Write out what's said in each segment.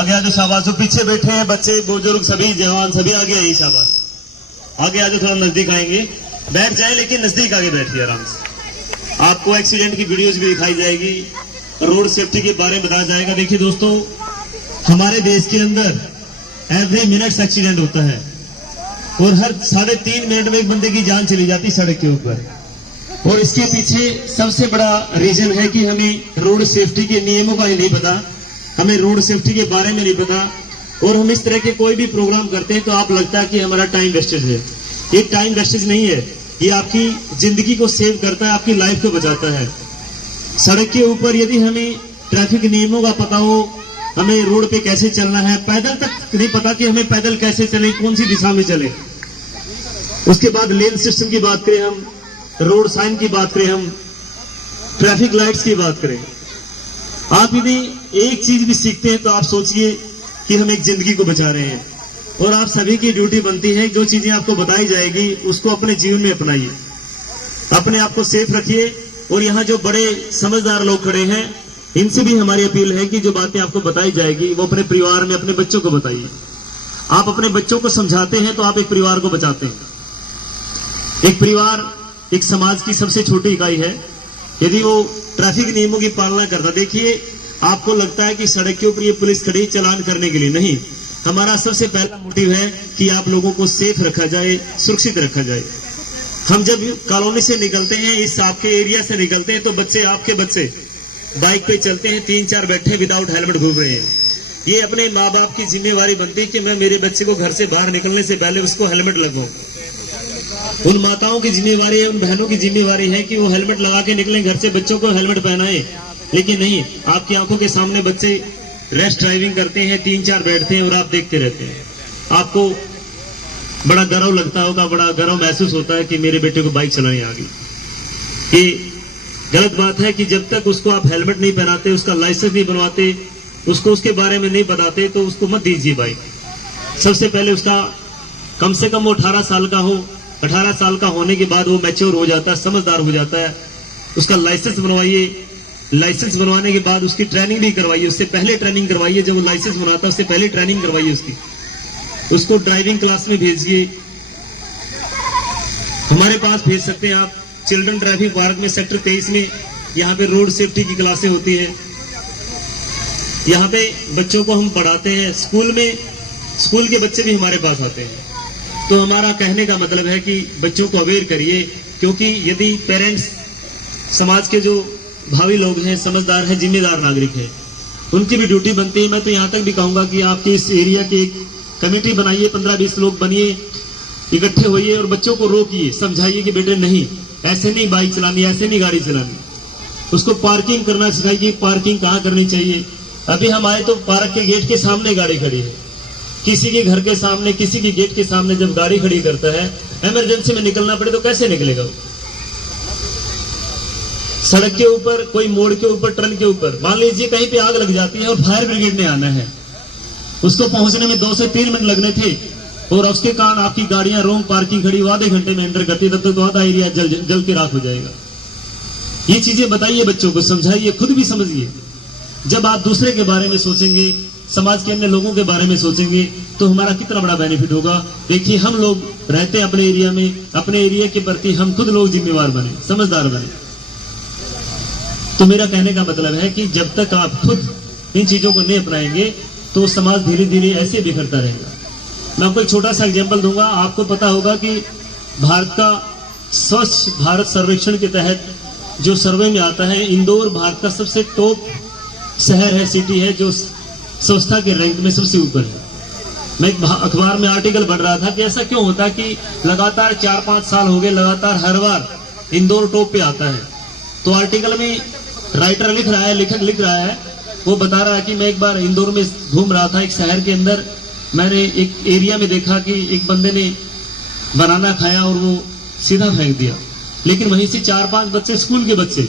आगे आ जाओ, शाबाश। जो पीछे बैठे हैं बच्चे बुजुर्ग सभी जवान सभी आगे आइए, शाबाश। आगे आ जाओ, थोड़ा नजदीक आएंगे, बैठ जाए लेकिन नजदीक आगे बैठिए आराम से। आपको एक्सीडेंट की वीडियोज भी दिखाई जाएगी, रोड सेफ्टी के बारे में बताया जाएगा। देखिए दोस्तों, हमारे देश के अंदर एवरी मिनट एक्सीडेंट होता है और हर 3.5 मिनट में एक बंदे की जान चली जाती सड़क के ऊपर। और इसके पीछे सबसे बड़ा रीजन है कि हमें रोड सेफ्टी के नियमों का ही नहीं पता, हमें रोड सेफ्टी के बारे में नहीं पता। और हम इस तरह के कोई भी प्रोग्राम करते हैं तो आप लगता है कि हमारा टाइम वेस्टेज है। ये टाइम वेस्टेज नहीं है, ये आपकी जिंदगी को सेव करता है, आपकी लाइफ को बचाता है। सड़क के ऊपर यदि हमें ट्रैफिक नियमों का पता हो, हमें रोड पे कैसे चलना है, पैदल तक नहीं पता कि हमें पैदल कैसे चले, कौन सी दिशा में चले। उसके बाद लेन सिस्टम की बात करें, हम रोड साइन की बात करें, हम ट्रैफिक लाइट्स की बात करें, आप यदि एक चीज भी सीखते हैं तो आप सोचिए कि हम एक जिंदगी को बचा रहे हैं। और आप सभी की ड्यूटी बनती है, जो चीजें आपको बताई जाएगी उसको अपने जीवन में अपनाइए, अपने आप को सेफ रखिए। और यहाँ जो बड़े समझदार लोग खड़े हैं, इनसे भी हमारी अपील है कि जो बातें आपको बताई जाएगी वो अपने परिवार में अपने बच्चों को बताइए। आप अपने बच्चों को समझाते हैं तो आप एक परिवार को बचाते हैं। एक परिवार एक समाज की सबसे छोटी इकाई है। यदि वो ट्रैफिक नियमों की पालना करता, देखिए आपको लगता है कि सड़क के ऊपर ये पुलिस खड़ी चालान करने के लिए नहीं, हमारा सबसे पहला मोटिव है कि आप लोगों को सेफ रखा जाए, सुरक्षित रखा जाए। हम जब कॉलोनी से निकलते हैं, इस आपके एरिया से निकलते हैं, तो बच्चे आपके बच्चे बाइक पे चलते हैं, 3-4 बैठे विदाउट हेलमेट घूम रहे हैं। ये अपने माँ बाप की जिम्मेवारी बनती है कि मैं मेरे बच्चे को घर से बाहर निकलने से पहले उसको हेलमेट लगाऊं। उन माताओं की जिम्मेवारी है, उन बहनों की जिम्मेवारी है कि वो हेलमेट लगा के निकलें, घर से बच्चों को हेलमेट पहनाएं। लेकिन नहीं, आपकी आंखों के सामने बच्चे रैश ड्राइविंग करते हैं, 3-4 बैठते हैं और आप देखते रहते हैं। आपको बड़ा गर्व लगता होगा, बड़ा गर्व महसूस होता है कि मेरे बेटे को बाइक चलाने आ गई। ये गलत बात है कि जब तक उसको आप हेलमेट नहीं पहनाते, उसका लाइसेंस नहीं बनवाते, उसको उसके बारे में नहीं बताते, तो उसको मत दीजिए बाइक। सबसे पहले उसका कम से कम वो 18 साल का हो। 18 साल का होने के बाद वो मैच्योर हो जाता है, समझदार हो जाता है। उसका लाइसेंस बनवाइए, लाइसेंस बनवाने के बाद उसकी ट्रेनिंग भी करवाइए, उससे पहले ट्रेनिंग करवाइए। जब वो लाइसेंस बनाता है उससे पहले ट्रेनिंग करवाइए उसकी, उसको ड्राइविंग क्लास में भेजिए। हमारे पास भेज सकते हैं आप, चिल्ड्रन ट्रैफिक पार्क में सेक्टर 23 में, यहाँ पे रोड सेफ्टी की क्लासें होती है। यहाँ पे बच्चों को हम पढ़ाते हैं, स्कूल में स्कूल के बच्चे भी हमारे पास आते हैं। तो हमारा कहने का मतलब है कि बच्चों को अवेयर करिए, क्योंकि यदि पेरेंट्स समाज के जो भावी लोग हैं, समझदार हैं, जिम्मेदार नागरिक हैं, उनकी भी ड्यूटी बनती है। मैं तो यहाँ तक भी कहूंगा कि आपके इस एरिया की एक कमेटी बनाइए, 15-20 लोग बनिए, इकट्ठे होइए और बच्चों को रोकिए, समझाइए कि बेटे नहीं, ऐसे नहीं बाइक चलानी, ऐसे नहीं गाड़ी चलानी। उसको पार्किंग करना सिखाइए, पार्किंग कहाँ करनी चाहिए। अभी हम आए तो पार्क के गेट के सामने गाड़ी खड़ी है, किसी के घर के सामने, किसी के गेट के सामने जब गाड़ी खड़ी करता है, इमरजेंसी में निकलना पड़े तो कैसे निकलेगा वो? सड़क के ऊपर, कोई मोड़ के ऊपर, टर्न के ऊपर, मान लीजिए कहीं पे आग लग जाती है और फायर ब्रिगेड ने आना है, उसको पहुंचने में 2 से 3 मिनट लगने थे, और उसके कारण आपकी गाड़ियां रोंग पार्किंग खड़ी आधे घंटे में एंटर करती है, तब तक तो आधा एरिया जल के राख हो जाएगा। ये चीजें बताइए, बच्चों को समझाइए, खुद भी समझिए। जब आप दूसरे के बारे में सोचेंगे, समाज के अन्य लोगों के बारे में सोचेंगे, तो हमारा कितना बड़ा बेनिफिट होगा। देखिए, हम लोग रहते हैं अपने एरिया में, अपने एरिया के प्रति हम खुद लोग जिम्मेवार बने, समझदार बने। तो मेरा कहने का मतलब है कि जब तक आप खुद इन चीजों को नहीं अपनाएंगे तो समाज धीरे धीरे ऐसे बिखरता रहेगा। मैं आपको एक छोटा सा एग्जाम्पल दूंगा। आपको पता होगा कि भारत का स्वच्छ भारत सर्वेक्षण के तहत जो सर्वे में आता है, इंदौर भारत का सबसे टॉप शहर है, सिटी है, जो स्वच्छता के रैंक में सबसे ऊपर है। मैं एक अखबार में आर्टिकल पढ़ रहा था कि ऐसा क्यों होता है कि लगातार 4-5 साल हो गए, लगातार हर बार इंदौर टॉप पे आता है। तो आर्टिकल में राइटर लिख रहा है, लेखक लिख रहा है, वो बता रहा है कि मैं एक बार इंदौर में घूम रहा था, एक शहर के अंदर, मैंने एक एरिया में देखा कि एक बंदे ने बनाना खाया और वो सीधा फेंक दिया। लेकिन वहीं से 4-5 बच्चे, स्कूल के बच्चे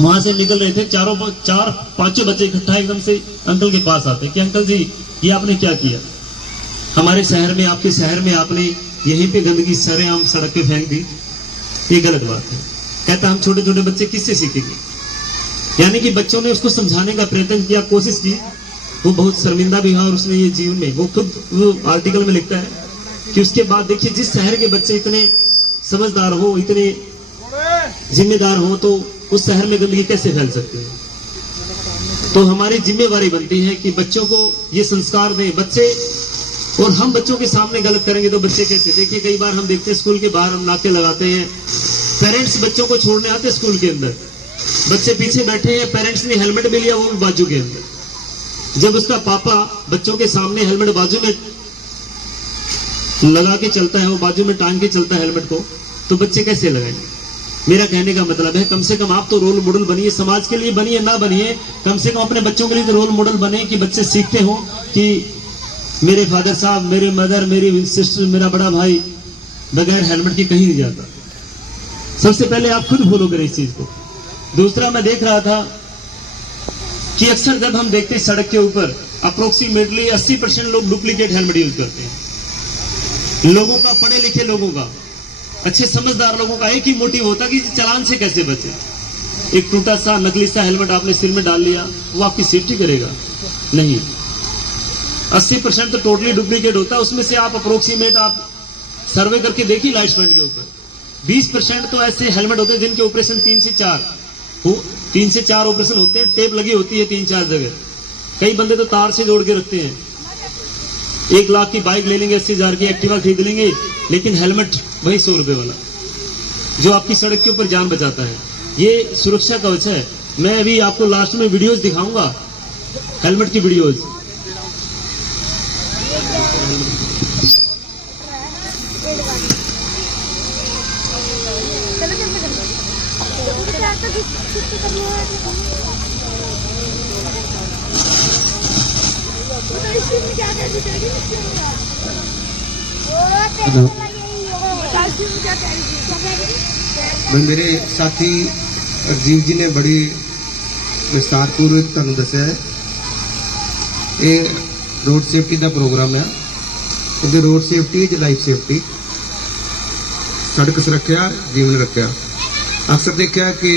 वहां से निकल रहे थे, 4-5 बच्चे इकट्ठा एकदम से अंकल के पास आते कि अंकल जी ये आपने क्या किया? हमारे शहर में, आपके शहर में आपने यहीं पे गंदगी सरेआम सड़क पे फेंक दी, ये गलत बात है। कहता हम छोटे छोटे बच्चे किससे सीखेंगे? यानी कि बच्चों ने उसको समझाने का प्रयत्न किया, कोशिश की, वो बहुत शर्मिंदा भी है और उसने ये जीवन में वो खुद वो आर्टिकल में लिखता है कि उसके बाद देखिए जिस शहर के बच्चे इतने समझदार हो, इतने जिम्मेदार हो, तो उस शहर में गंदगी कैसे फैल सकती है। तो हमारी जिम्मेवारी बनती है कि बच्चों को ये संस्कार दें। बच्चे और हम बच्चों के सामने गलत करेंगे तो बच्चे कैसे। देखिए कई बार हम देखते हैं स्कूल के बाहर हम नाके लगाते हैं, पेरेंट्स बच्चों को छोड़ने आते हैं स्कूल के अंदर, बच्चे पीछे बैठे हैं, पेरेंट्स ने हेलमेट भी लिया, वो भी बाजू के अंदर। जब उसका पापा बच्चों के सामने हेलमेट बाजू में लगा के चलता है, वो बाजू में टांग के चलता है हेलमेट को, तो बच्चे कैसे लगाएंगे। मेरा कहने का मतलब है कम से कम आप तो रोल मॉडल बनिए, समाज के लिए बनिए, ना बनिए, कम से कम अपने बच्चों के लिए तो रोल मॉडल बने कि बच्चे सीखते हो कि मेरे फादर साहब, मेरे मदर, मेरी सिस्टर, मेरा बड़ा भाई बगैर हेलमेट के कहीं नहीं जाता। सबसे पहले आप खुद फॉलो करें इस चीज को। दूसरा, मैं देख रहा था कि अक्सर जब हम देखते हैं सड़क के ऊपर अप्रोक्सीमेटली 80% लोग डुप्लीकेट हेलमेट यूज करते हैं। लोगों का, पढ़े लिखे लोगों का, अच्छे समझदार लोगों का एक ही मोटिव होता है कि चालान से कैसे बचे। एक टूटा सा नकली सा हेलमेट आपने सिर में डाल लिया, वो आपकी सेफ्टी करेगा? नहीं। 80% तो टोटली डुप्लीकेट होता है। उसमें से आप अप्रोक्सीमेट आप सर्वे करके देखिए लाइट बैंड के ऊपर 20% तो ऐसे हेलमेट होते हैं जिनके ऑपरेशन 3 से 4 ऑपरेशन होते हैं, टेप लगी होती है 3-4 जगह। कई बंदे तो तार से जोड़ के रखते हैं। 1 लाख की बाइक ले लेंगे, 80,000 की एक्टिवा खरीद लेंगे, लेकिन हेलमेट वही 100 रुपए वाला जो आपकी सड़क के ऊपर जान बचाता है। ये सुरक्षा कवच है। मैं अभी आपको लास्ट में वीडियोस दिखाऊंगा, हेलमेट की वीडियोस। मेरे साथी राजीव जी ने बड़ी विस्तारपूर्वक तुहानू दस्सिया है। ये रोड सेफ्टी का प्रोग्राम है, क्योंकि road safety is life safety. सड़क सुरक्षा जीवन रक्षा। अक्सर देखा कि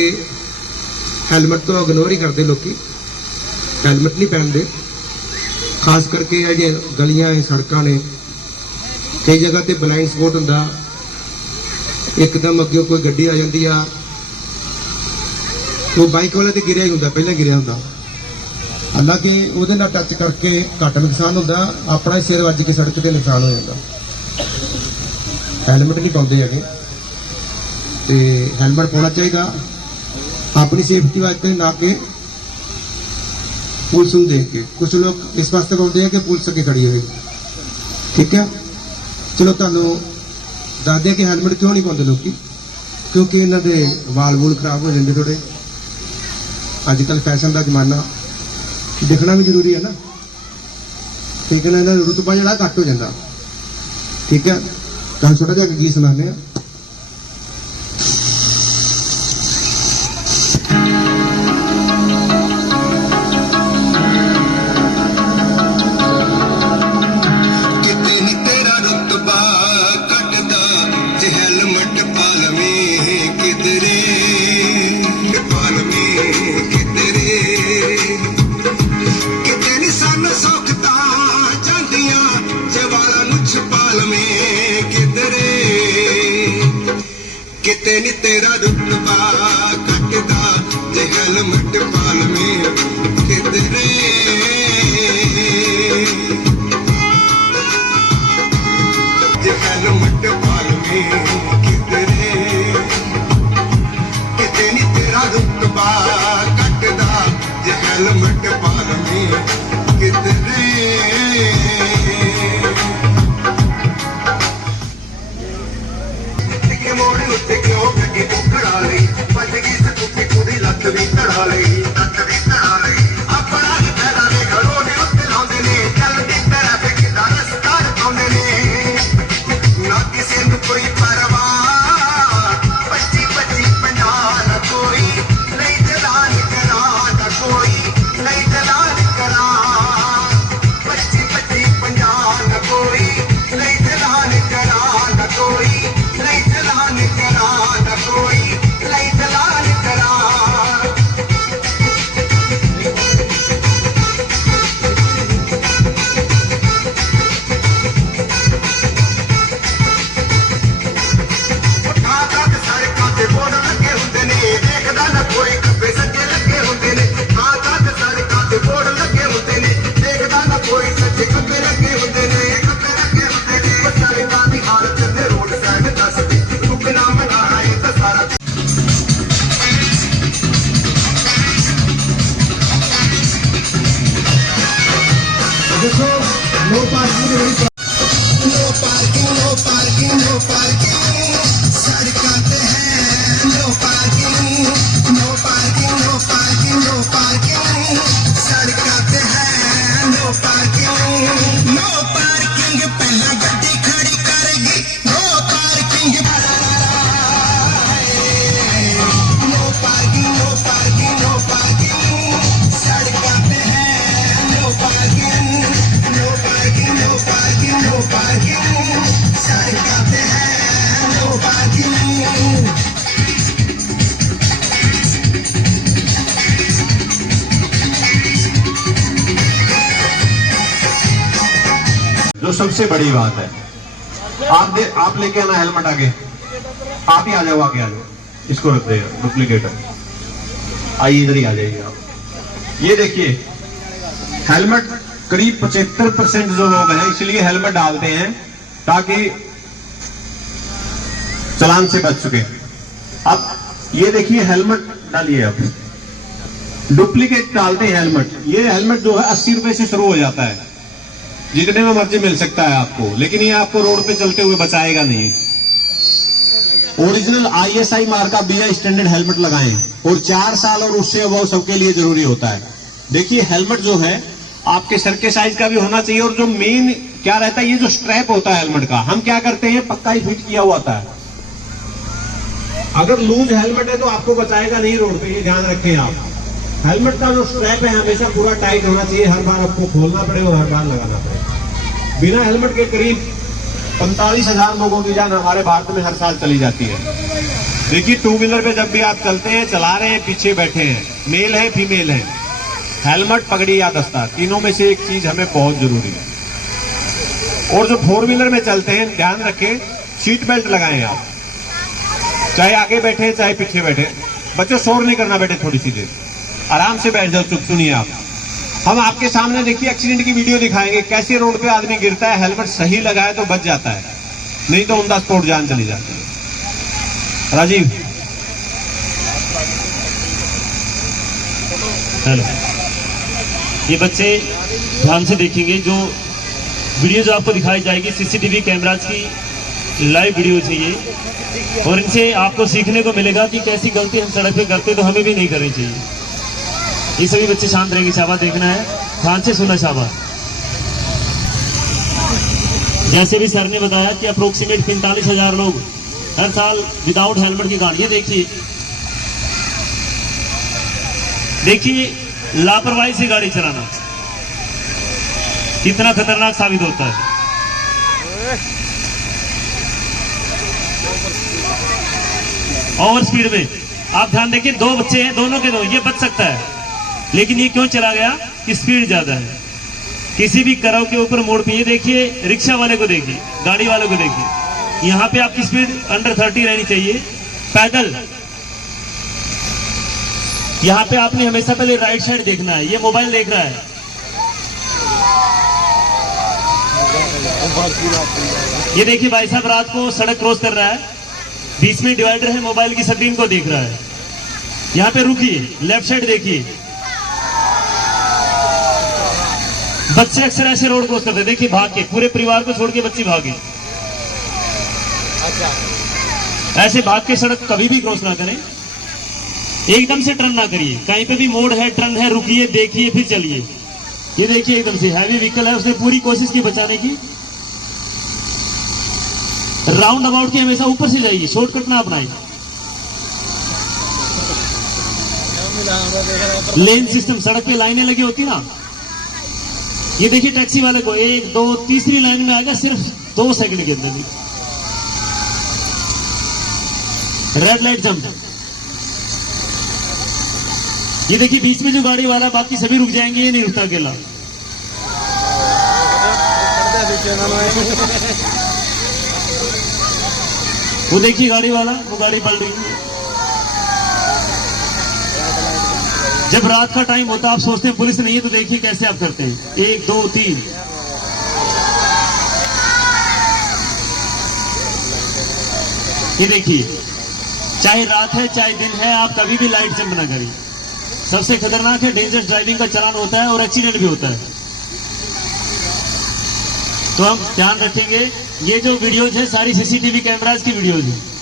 हेलमेट तो इग्नोर ही करते लोग, हेलमेट नहीं पहनते। खास करके ये गलियां सड़क ने कई जगह पर ब्लाइंड स्पॉट होंदा, एकदम अगे कोई गड्डी आ जाती आ, वो बाइक वाले तो गिरिया ही होंदा, पहले गिरिया होंदा। हालांकि वो टच करके घट नुकसान होंदा, अपना सिर वज के सड़क पर नुकसान हो जाता। हेलमेट नहीं पाते है, तो हेलमेट पाना चाहिए अपनी सेफ्टी वास्ते, ना कि पुलिस को देख के। कुछ लोग इस वास्ते पाते हैं कि पुलिस अगे खड़ी हो। ठीक है, चलो तुहानू दस दिया कि हेलमेट क्यों नहीं पाते लोग, क्योंकि इन्हों के वाल वूल खराब हो जाते थोड़े। अजकल फैशन का जमाना, दिखना भी जरूरी है ना। ठीक है ना, इन्होंने रुतबा जरा घट हो जाता। ठीक है, तो छोटा जहा गीत सुनाने हैं। किते नी तेरा रुतबा कटदा जे हेलमेट पाल में किधरे। जे हेलमेट पाल में किधरे, किते नी तेरा रुतबा कटदा जे हेलमेट पाल में किधरे। मोड़ उत्ते क्यों गड्डी उखड़ा ली, बज गई no parking no parking no parking सड़कों पे है no parking no parking no parking no parking सड़कों पे है नो पार्किंग नो पार्किंग पहला गड्डी खड़ी करेगी no parking no parking no parking no parking सड़कों पे है no parking no parking no parking no parking सड़कों पे है नो पार्किंग जो सबसे बड़ी बात है, आप लेके आना हेलमेट आगे, आप ही आ जाओ, आगे आ जाओ, इसको रख देगा डुप्लीकेट। आइए इधर ही आ जाइए आप। ये देखिए हेलमेट करीब 75% जो लोग हैं इसलिए हेलमेट डालते हैं ताकि चालान से बच सके। अब ये देखिए हेलमेट डालिए, आप डुप्लीकेट डालते हैं हेलमेट। ये हेलमेट जो है 80 रुपए से शुरू हो जाता है, जितने में मर्जी मिल सकता है आपको, लेकिन ये आपको रोड पे चलते हुए बचाएगा नहीं। Original ISI मार्का BI standard helmet लगाएं और 4 साल और उससे अबव सबके लिए जरूरी होता है। देखिए हेलमेट जो है आपके सर के साइज का भी होना चाहिए, और जो मेन क्या रहता है, ये जो स्ट्रैप होता है हेलमेट का, हम क्या करते हैं पक्का ही फिट किया हुआ होता है। अगर लूज हेलमेट है तो आपको बचाएगा नहीं रोड पे, ये ध्यान रखें आप। हेलमेट का जो स्ट्रैप है हमेशा पूरा टाइट होना चाहिए, हर बार आपको खोलना पड़े और हर बार लगाना पड़े। बिना हेलमेट के करीब 45,000 लोगों की जान हमारे भारत में हर साल चली जाती है। देखिए 2 व्हीलर पे जब भी आप चलते हैं, चला रहे हैं, पीछे बैठे हैं, मेल है फीमेल है, हेलमेट पगड़ी या दस्तार, तीनों में से एक चीज हमें बहुत जरूरी है। और जो 4 व्हीलर में चलते हैं ध्यान रखें सीट बेल्ट लगाएं आप, चाहे आगे बैठे चाहे पीछे बैठे। बच्चों शोर नहीं करना, बैठे थोड़ी सी देर आराम से बैठ जाओ, चुप सुनिए आप। हम आपके सामने देखिए एक्सीडेंट की वीडियो दिखाएंगे, कैसे रोड पे आदमी गिरता है, हेलमेट सही लगाए तो बच जाता है, नहीं तो ऑन द स्पॉट जान चली जाती है। राजीव हेलो, ये बच्चे ध्यान से देखेंगे, जो वीडियो जो आपको दिखाई जाएगी CCTV कैमराज की लाइव वीडियो चाहिए, और इनसे आपको सीखने को मिलेगा कि कैसी गलती हम सड़क पे करते तो हमें भी नहीं करनी चाहिए। ये सभी बच्चे शांत रहेंगे, शाबाश, देखना है, ध्यान से सुना, शाबाश। जैसे भी सर ने बताया कि अप्रोक्सीमेट 45,000 लोग हर साल विदाउट हेलमेट की गाड़ियां, देखिए लापरवाही से गाड़ी चलाना कितना खतरनाक साबित होता है। ओवर स्पीड में आप ध्यान देखिए, 2 बच्चे हैं, दोनों के दो, ये बच सकता है, लेकिन ये क्यों चला गया कि स्पीड ज्यादा है। किसी भी करव के ऊपर मोड़ पे, ये देखिए रिक्शा वाले को देखिए, गाड़ी वाले को देखिए, यहाँ पे आपकी स्पीड अंडर 30 रहनी चाहिए। पैदल यहाँ पे आपने हमेशा पहले राइट साइड देखना है, ये मोबाइल देख रहा है, ये देखिए भाई साहब रात को सड़क क्रॉस कर रहा है, बीच में डिवाइडर है, मोबाइल की स्क्रीन को देख रहा है। यहाँ पे रुकिए, लेफ्ट साइड देखिए, बच्चे अक्सर ऐसे रोड क्रॉस करते हैं, देखिए भाग के, पूरे परिवार को छोड़ के बच्चे भागे, ऐसे भाग के सड़क कभी भी क्रॉस ना करें, एकदम से टर्न ना करिए, कहीं पे भी मोड़ है, टर्न है, रुकिए, देखिए, फिर चलिए। ये देखिए एकदम से हैवी व्हीकल है, उसने पूरी कोशिश की बचाने की, राउंड अबाउट की हमेशा ऊपर से जाइए, शॉर्टकट ना अपनाइए। लेन सिस्टम, सड़क पे लाइनें लगी होती ना, ये देखिए टैक्सी वाले को 1 2 तीसरी लाइन में आएगा सिर्फ 2 सेकंड के अंदर। रेड लाइट जंप, ये देखिए बीच में जो गाड़ी वाला, बाकी सभी रुक जाएंगे, ये नहीं रुकता अकेला। वो देखिए गाड़ी वाला, वो गाड़ी पलट रही है। जब रात का टाइम होता, आप सोचते हैं पुलिस नहीं है, तो देखिए कैसे आप करते हैं, 1 2 3। ये देखिए, चाहे रात है चाहे दिन है, आप कभी भी लाइट जंप ना करिए। सबसे खतरनाक है डेंजरस ड्राइविंग का चालान होता है और एक्सीडेंट भी होता है। तो हम ध्यान रखेंगे। ये जो वीडियोज है सारी सीसीटीवी कैमराज की वीडियोज है।